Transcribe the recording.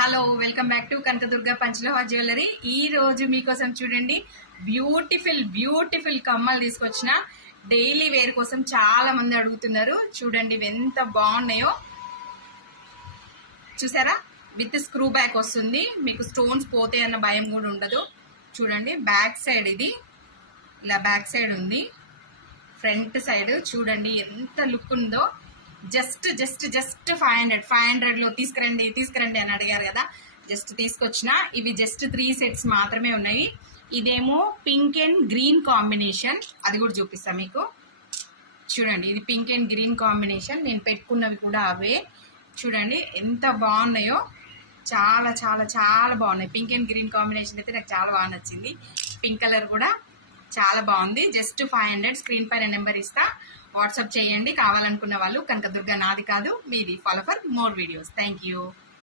Hello welcome back to Kanakadurga Panchaloha jewellery. ఈ రోజు మీకోసం చూడండి బ్యూటిఫుల్ కమ్మలు తీసుకొచ్చిన. డైలీ వేర్ కోసం చాలా మంది అడుగుతున్నారు. చూడండి ఎంత బాగున్నాయో. చూసారా, విత్ స్క్రూ బ్యాక్ వస్తుంది. మీకు స్టోన్స్ పోతే అన్న భయం కూడా ఉండదు. చూడండి బ్యాక్ సైడ్ ఇది ఇలా బ్యాక్ సైడ్ ఉంది. ఫ్రంట్ సైడ్ చూడండి ఎంత లుక్ ఉందో. జస్ట్ 500లో తీసుకురండి అని అడిగారు కదా, జస్ట్ తీసుకొచ్చిన. ఇవి జస్ట్ 3 సెట్స్ మాత్రమే ఉన్నాయి. ఇదేమో పింక్ అండ్ గ్రీన్ కాంబినేషన్, అది కూడా చూపిస్తా మీకు. చూడండి ఇది పింక్ అండ్ గ్రీన్ కాంబినేషన్. నేను పెట్టుకున్నవి కూడా అవే. చూడండి ఎంత బాగున్నాయో. చాలా చాలా చాలా బాగున్నాయి. పింక్ అండ్ గ్రీన్ కాంబినేషన్ అయితే నాకు చాలా బాగా నచ్చింది. పింక్ కలర్ కూడా చాలా బాగుంది. జస్ట్ 500. స్క్రీన్ పైన నెంబర్ ఇస్తా, వాట్సాప్ చేయండి. కావాలనుకున్న వాళ్ళు. కనకదుర్గ నాది కాదు మీది. Follow for more videos. Thank you.